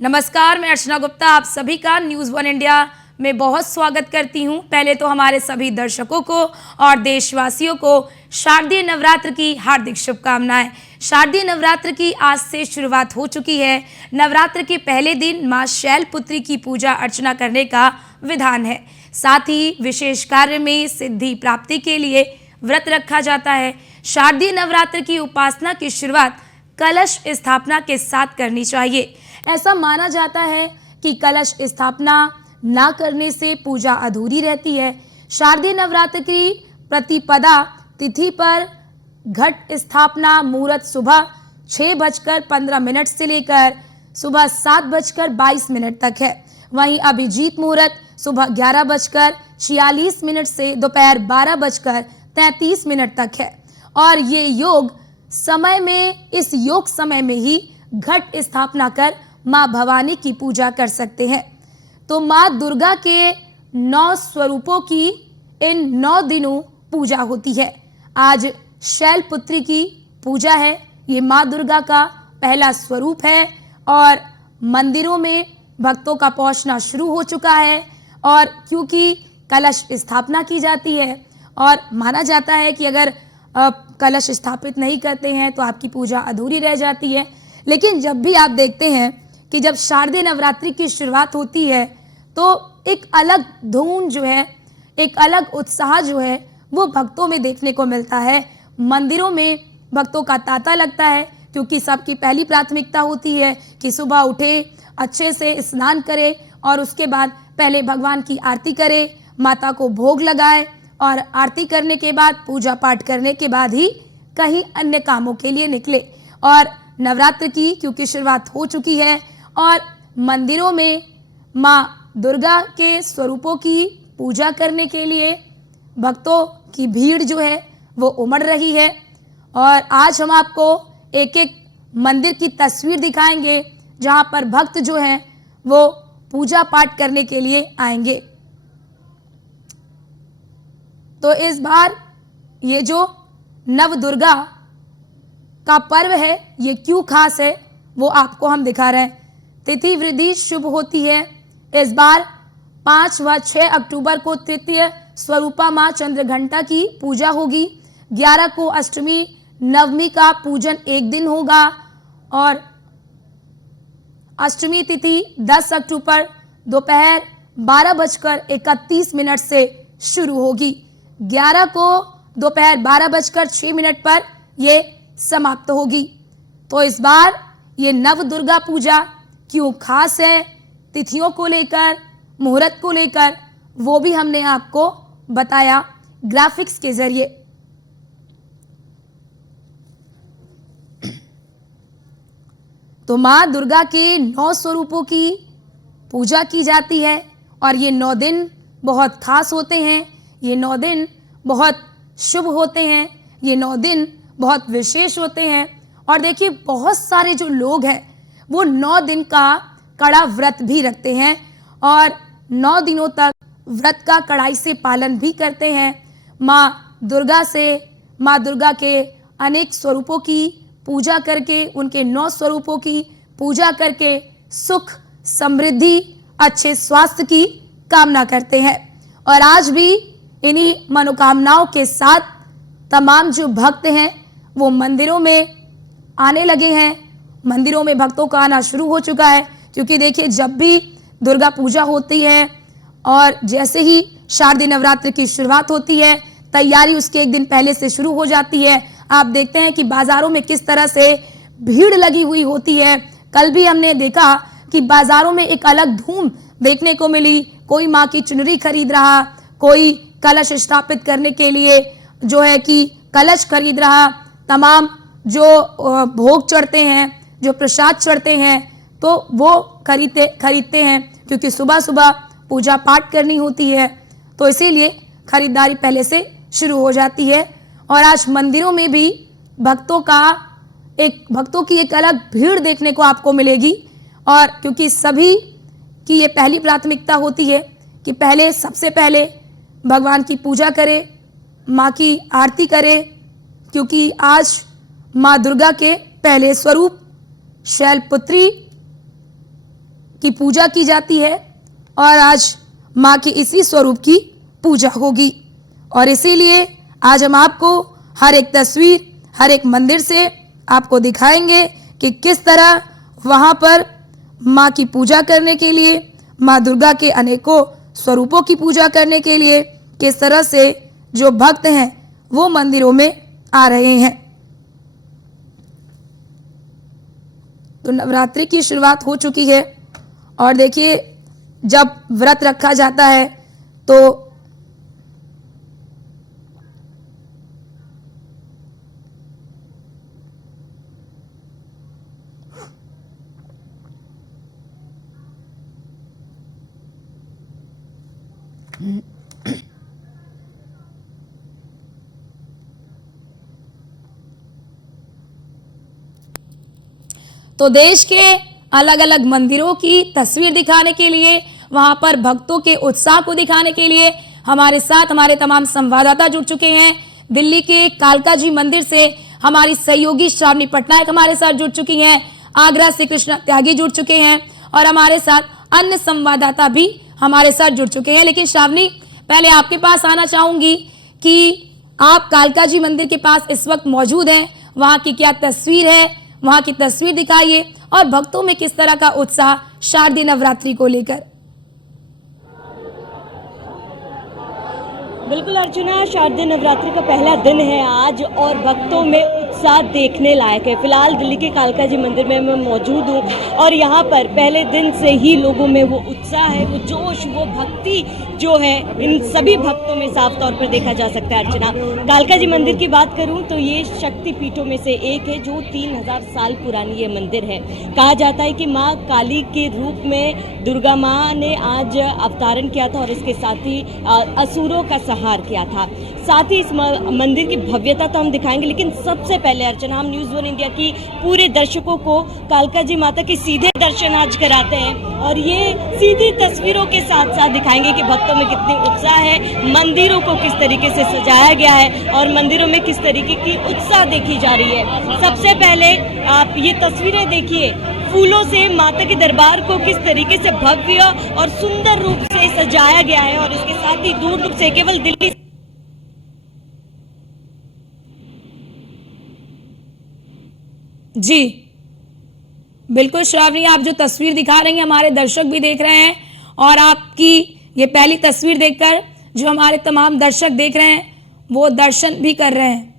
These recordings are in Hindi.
नमस्कार, मैं अर्चना गुप्ता आप सभी का न्यूज़ वन इंडिया में बहुत स्वागत करती हूं। पहले तो हमारे सभी दर्शकों को और देशवासियों को शारदीय नवरात्र की हार्दिक शुभकामनाएं। शारदीय नवरात्र की आज से शुरुआत हो चुकी है। नवरात्र के पहले दिन मां शैलपुत्री की पूजा अर्चना करने का विधान है। साथ ही विशेष कार्य में सिद्धि प्राप्ति के लिए व्रत रखा जाता है। शारदीय नवरात्र की उपासना की शुरुआत कलश स्थापना के साथ करनी चाहिए। ऐसा माना जाता है कि कलश स्थापना ना करने से पूजा अधूरी रहती है। शारदीय नवरात्र की प्रतिपदा तिथि पर घट स्थापना मुहूर्त सुबह 6:15 से लेकर सुबह 7:22 तक है। वहीं अभिजीत मुहूर्त सुबह 11:46 से दोपहर 12:33 तक है। और ये इस योग समय में ही घट स्थापना कर मां भवानी की पूजा कर सकते हैं। तो मां दुर्गा के 9 स्वरूपों की इन 9 दिनों पूजा होती है। आज शैलपुत्री की पूजा है। ये मां दुर्गा का पहला स्वरूप है और मंदिरों में भक्तों का पहुंचना शुरू हो चुका है। और क्योंकि कलश स्थापना की जाती है और माना जाता है कि अगर कलश स्थापित नहीं करते हैं तो आपकी पूजा अधूरी रह जाती है। लेकिन जब भी आप देखते हैं कि जब शारदीय नवरात्रि की शुरुआत होती है तो एक अलग धूम जो है, एक अलग उत्साह जो है वो भक्तों में देखने को मिलता है। मंदिरों में भक्तों का तांता लगता है क्योंकि सबकी पहली प्राथमिकता होती है कि सुबह उठे, अच्छे से स्नान करे और उसके बाद पहले भगवान की आरती करे, माता को भोग लगाए और आरती करने के बाद पूजा पाठ करने के बाद ही कहीं अन्य कामों के लिए निकले। और नवरात्र की क्योंकि शुरुआत हो चुकी है और मंदिरों में मां दुर्गा के स्वरूपों की पूजा करने के लिए भक्तों की भीड़ जो है वो उमड़ रही है। और आज हम आपको एक एक मंदिर की तस्वीर दिखाएंगे जहां पर भक्त जो हैं वो पूजा पाठ करने के लिए आएंगे। तो इस बार ये जो नव दुर्गा का पर्व है ये क्यों खास है वो आपको हम दिखा रहे हैं। तिथि वृद्धि शुभ होती है। इस बार 5 व 6 अक्टूबर को तृतीय स्वरूपा मां चंद्रघंटा की पूजा होगी। 11 को अष्टमी नवमी का पूजन एक दिन होगा और अष्टमी तिथि 10 अक्टूबर दोपहर 12:31 से शुरू होगी। 11 को दोपहर 12:06 पर ये समाप्त होगी। तो इस बार ये नव दुर्गा पूजा क्यों खास है, तिथियों को लेकर, मुहूर्त को लेकर वो भी हमने आपको बताया ग्राफिक्स के जरिए। तो मां दुर्गा के 9 स्वरूपों की पूजा की जाती है और ये 9 दिन बहुत खास होते हैं। ये 9 दिन बहुत शुभ होते हैं। ये 9 दिन बहुत विशेष होते हैं। और देखिए बहुत सारे जो लोग हैं वो 9 दिन का कड़ा व्रत भी रखते हैं और 9 दिनों तक व्रत का कड़ाई से पालन भी करते हैं। मां दुर्गा के अनेक स्वरूपों की पूजा करके, उनके 9 स्वरूपों की पूजा करके सुख, समृद्धि, अच्छे स्वास्थ्य की कामना करते हैं। और आज भी इन्हीं मनोकामनाओं के साथ तमाम जो भक्त हैं वो मंदिरों में आने लगे हैं। मंदिरों में भक्तों का आना शुरू हो चुका है क्योंकि देखिए जब भी दुर्गा पूजा होती है और जैसे ही शारदीय नवरात्र की शुरुआत होती है तैयारी उसके एक दिन पहले से शुरू हो जाती है। आप देखते हैं कि बाजारों में किस तरह से भीड़ लगी हुई होती है। कल भी हमने देखा कि बाजारों में एक अलग धूम देखने को मिली। कोई माँ की चुनरी खरीद रहा, कोई कलश स्थापित करने के लिए जो है कि कलश खरीद रहा, तमाम जो भोग चढ़ते हैं, जो प्रसाद चढ़ते हैं तो वो खरीदते हैं क्योंकि सुबह सुबह पूजा पाठ करनी होती है। तो इसीलिए खरीदारी पहले से शुरू हो जाती है। और आज मंदिरों में भी भक्तों की एक अलग भीड़ देखने को आपको मिलेगी। और क्योंकि सभी की ये पहली प्राथमिकता होती है कि सबसे पहले भगवान की पूजा करें, माँ की आरती करें, क्योंकि आज माँ दुर्गा के पहले स्वरूप शैलपुत्री की पूजा की जाती है और आज माँ के इसी स्वरूप की पूजा होगी। और इसीलिए आज हम आपको हर एक तस्वीर, हर एक मंदिर से आपको दिखाएंगे कि किस तरह वहाँ पर माँ की पूजा करने के लिए, माँ दुर्गा के अनेकों स्वरूपों की पूजा करने के लिए किस तरह से जो भक्त हैं वो मंदिरों में आ रहे हैं। तो नवरात्रि की शुरुआत हो चुकी है और देखिए जब व्रत रखा जाता है तो तो देश के अलग अलग मंदिरों की तस्वीर दिखाने के लिए, वहां पर भक्तों के उत्साह को दिखाने के लिए हमारे साथ हमारे तमाम संवाददाता जुड़ चुके हैं। दिल्ली के कालका जी मंदिर से हमारी सहयोगी श्रावणी पटनायक हमारे साथ जुड़ चुकी हैं, आगरा से कृष्णा त्यागी जुड़ चुके हैं और हमारे साथ अन्य संवाददाता भी हमारे साथ जुड़ चुके हैं। लेकिन श्रावणी, पहले आपके पास आना चाहूंगी कि आप कालका जी मंदिर के पास इस वक्त मौजूद हैं, वहां की क्या तस्वीर है, वहां की तस्वीर दिखाइए और भक्तों में किस तरह का उत्साह शारदीय नवरात्रि को लेकर। बिल्कुल अर्चना, शारदीय नवरात्रि का पहला दिन है आज और भक्तों में उत्साह देखने लायक है। फिलहाल दिल्ली के कालका जी मंदिर में मैं मौजूद हूँ और यहाँ पर पहले दिन से ही लोगों में वो उत्साह है, वो जोश, वो भक्ति जो है इन सभी भक्तों में साफ तौर पर देखा जा सकता है। अर्चना, कालका जी मंदिर की बात करूँ तो ये शक्ति पीठों में से एक है जो 3000 साल पुरानी ये मंदिर है। कहा जाता है कि माँ काली के रूप में दुर्गा माँ ने आज अवतारण किया था और इसके साथ ही असुरों का संहार किया था। साथ ही इस मंदिर की भव्यता तो हम दिखाएंगे, लेकिन सबसे पहले अर्चना, हम न्यूज़ 1 इंडिया की पूरे दर्शकों को कालका जी माता के सीधे दर्शन आज कराते हैं और ये सीधी तस्वीरों के साथ साथ दिखाएंगे कि भक्तों में कितनी उत्साह है, मंदिरों को किस तरीके से सजाया गया है और मंदिरों में किस तरीके की उत्साह देखी जा रही है। सबसे पहले आप ये तस्वीरें देखिए, फूलों से माता के दरबार को किस तरीके से भव्य और सुंदर रूप से सजाया गया है और इसके साथ ही दूर दूर से केवल दिल्ली जी बिल्कुल श्रावणी, आप जो तस्वीर दिखा रही हैं हमारे दर्शक भी देख रहे हैं और आपकी ये पहली तस्वीर देखकर जो हमारे तमाम दर्शक देख रहे हैं वो दर्शन भी कर रहे हैं।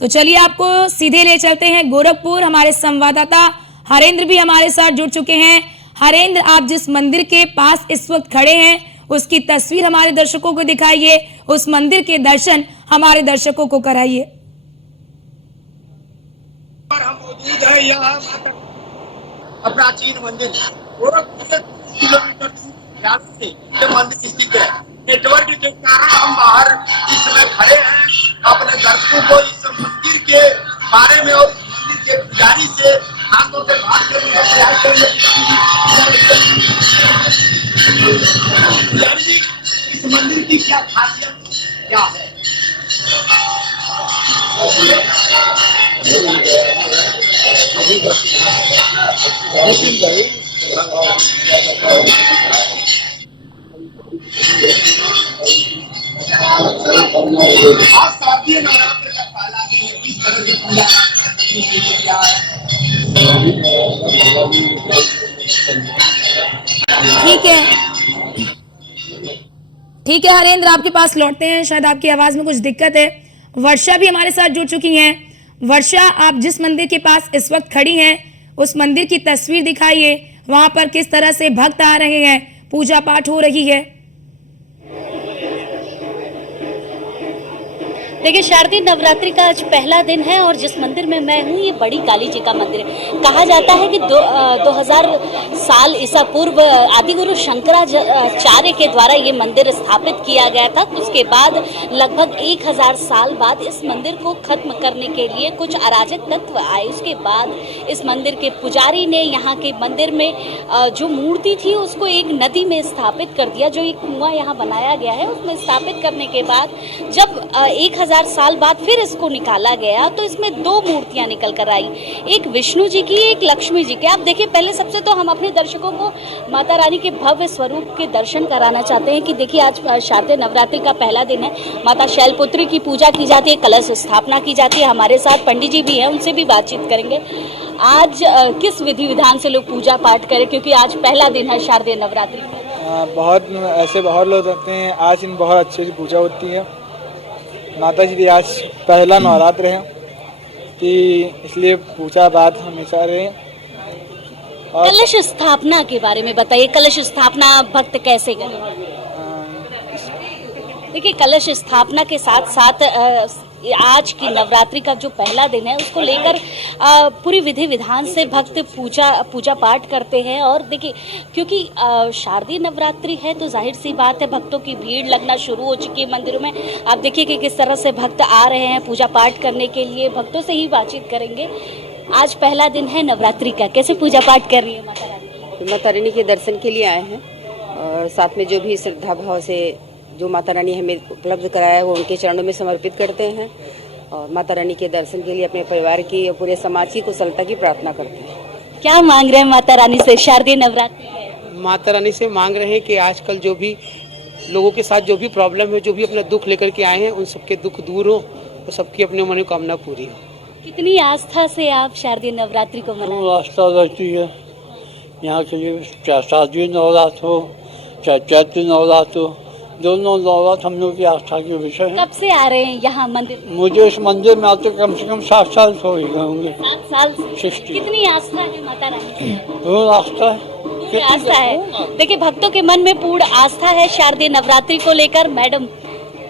तो चलिए आपको सीधे ले चलते हैं गोरखपुर। हमारे संवाददाता हरेंद्र भी हमारे साथ जुड़ चुके हैं। हरेंद्र, आप जिस मंदिर के पास इस वक्त खड़े हैं उसकी तस्वीर हमारे दर्शकों को दिखाइए, उस मंदिर के दर्शन हमारे दर्शकों को कराइए। हम मौजूद है यहाँ प्राचीन मंदिर गोरखपुर से 30 किलोमीटर दूर से ये मंदिर स्थित है। नेटवर्क के कारण हम बाहर इस समय खड़े हैं, अपने दर्शकों को इस मंदिर के बारे में और मंदिर के पुजारी से खासतौर से बात करने का प्रयास करेंगे। पुजारी जी, इस मंदिर की क्या खासियत क्या है? आज शारदीय नवरात्र का पहला दिन है, इस तरह से पूजा ठीक है हरेंद्र, आपके पास लौटते हैं। शायद आपकी आवाज में कुछ दिक्कत है। वर्षा भी हमारे साथ जुड़ चुकी हैं। वर्षा, आप जिस मंदिर के पास इस वक्त खड़ी हैं उस मंदिर की तस्वीर दिखाइए, वहां पर किस तरह से भक्त आ रहे हैं, पूजा पाठ हो रही है। देखिए, शारदीय नवरात्रि का आज पहला दिन है और जिस मंदिर में मैं हूँ ये बड़ी काली जी का मंदिर है। कहा जाता है कि 2000 साल ईसा पूर्व आदिगुरु शंकराचार्य के द्वारा ये मंदिर स्थापित किया गया था। उसके बाद लगभग 1000 साल बाद इस मंदिर को खत्म करने के लिए कुछ अराजक तत्व आए। उसके बाद इस मंदिर के पुजारी ने यहाँ के मंदिर में जो मूर्ति थी उसको एक नदी में स्थापित कर दिया। जो एक कुआं यहाँ बनाया गया है उसमें स्थापित करने के बाद जब 1000 2000 साल बाद फिर इसको निकाला गया तो इसमें दो मूर्तियां निकल कर आई, एक विष्णु जी की, एक लक्ष्मी जी की। आप देखिए, पहले सबसे तो हम अपने दर्शकों को माता रानी के भव्य स्वरूप के दर्शन कराना चाहते हैं कि देखिए आज शारदीय नवरात्रि का पहला दिन है। माता शैलपुत्री की पूजा की जाती है, कलश स्थापना की जाती है। हमारे साथ पंडित जी भी हैं, उनसे भी बातचीत करेंगे। आज किस विधि विधान से लोग पूजा पाठ करें, क्योंकि आज पहला दिन है शारदीय नवरात्रि का? बहुत लोग रहते हैं। आज इन बहुत अच्छे से पूजा होती है। माता जी भी आज पहला नवरात्र है कि इसलिए पूजा पाठ हमेशा रहे। कलश स्थापना के बारे में बताइए, कलश स्थापना भक्त कैसे करें? देखिए, कलश स्थापना के साथ साथ आज की नवरात्रि का जो पहला दिन है उसको लेकर पूरी विधि विधान से भक्त पूजा पाठ करते हैं। और देखिए, क्योंकि शारदीय नवरात्रि है तो जाहिर सी बात है भक्तों की भीड़ लगना शुरू हो चुकी है मंदिरों में। आप देखिए कि किस तरह से भक्त आ रहे हैं पूजा पाठ करने के लिए। भक्तों से ही बातचीत करेंगे। आज पहला दिन है नवरात्रि का, कैसे पूजा पाठ कर रही है माता रानी? माता रानी के दर्शन के लिए आए हैं और साथ में जो भी श्रद्धा भाव से जो माता रानी हमें उपलब्ध कराया है वो उनके चरणों में समर्पित करते हैं और माता रानी के दर्शन के लिए अपने परिवार की और पूरे समाज की कुशलता की प्रार्थना करते हैं। क्या मांग रहे हैं माता रानी से शारदीय नवरात्रि है? माता रानी से मांग रहे हैं कि आजकल जो भी लोगों के साथ जो भी प्रॉब्लम है, जो भी अपना दुख लेकर के आए हैं, उन सबके दुख दूर हो और सबकी अपनी मनोकामना पूरी हो। कितनी आस्था से आप शारदीय नवरात्रि को मनाते हैं? आस्था रहती है यहाँ के लिए, चाहे शारदीय नवरात्र हो चाहे चैत्र नवरात्र हो, दोनों नवरात्र हम लोग की आस्था के विषय है। कब से आ रहे हैं यहाँ मंदिर? मुझे इस मंदिर में आते कम से कम 7 साल हो गए होंगे। 7 साल से। 60। कितनी आस्था है माता रानी से? पूर्ण आस्था है। पूरी आस्था है। देखिए, भक्तों के मन में पूर्ण आस्था है शारदीय नवरात्रि को लेकर। मैडम,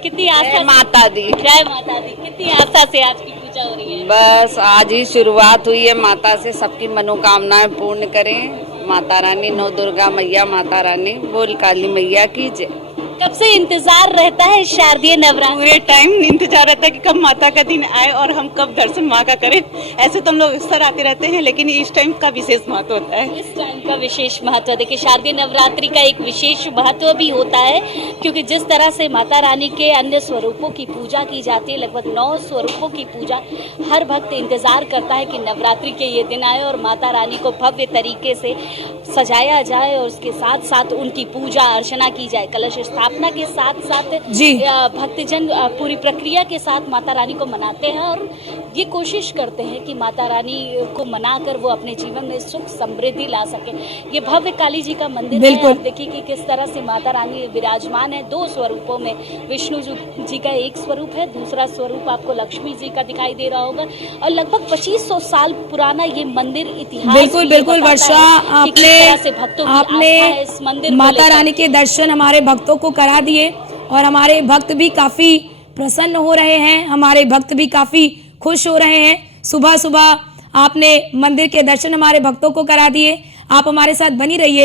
कितनी आस्था? माता दी, जय माता दी। कितनी आस्था से आज की पूजा हो रही है? बस आज ही शुरुआत हुई है। माता से सबकी मनोकामनाएं पूर्ण करें। माता रानी, नौ दुर्गा मैया माता रानी, बोल काली मैया की जय। कब से इंतजार रहता है शारदीय नवरात्रि? पूरे टाइम इंतजार रहता है कि कब माता का दिन आए और हम कब दर्शन माँ का करें। ऐसे तो हम लोग अक्सर आते रहते हैं, लेकिन इस टाइम का विशेष महत्व होता है। इस टाइम का विशेष महत्व, देखिए शारदीय नवरात्रि का एक विशेष महत्व भी होता है, क्योंकि जिस तरह से माता रानी के अन्य स्वरूपों की पूजा की जाती है, लगभग 9 स्वरूपों की पूजा, हर भक्त इंतजार करता है कि नवरात्रि के ये दिन आए और माता रानी को भव्य तरीके से सजाया जाए और उसके साथ साथ उनकी पूजा अर्चना की जाए। कलश स्थापना के साथ साथ भक्तजन पूरी प्रक्रिया के साथ माता रानी को मनाते हैं और ये कोशिश करते हैं कि माता रानी को मनाकर वो अपने जीवन में सुख समृद्धि ला सके। ये भव्य काली जी का मंदिर है। आप देखिए कि किस तरह से माता रानी विराजमान है 2 स्वरूपों में। विष्णु जी का एक स्वरूप है, दूसरा स्वरूप आपको लक्ष्मी जी का दिखाई दे रहा होगा। और लगभग 2500 साल पुराना ये मंदिर इतिहास बिल्कुल वर्षा, आपने इस मंदिर माता रानी के दर्शन हमारे भक्तों को करा दिए और हमारे भक्त भी काफी प्रसन्न हो रहे हैं, हमारे भक्त भी काफी खुश हो रहे हैं। सुबह सुबह आपने मंदिर के दर्शन हमारे भक्तों को करा दिए। आप हमारे साथ बनी रहिए।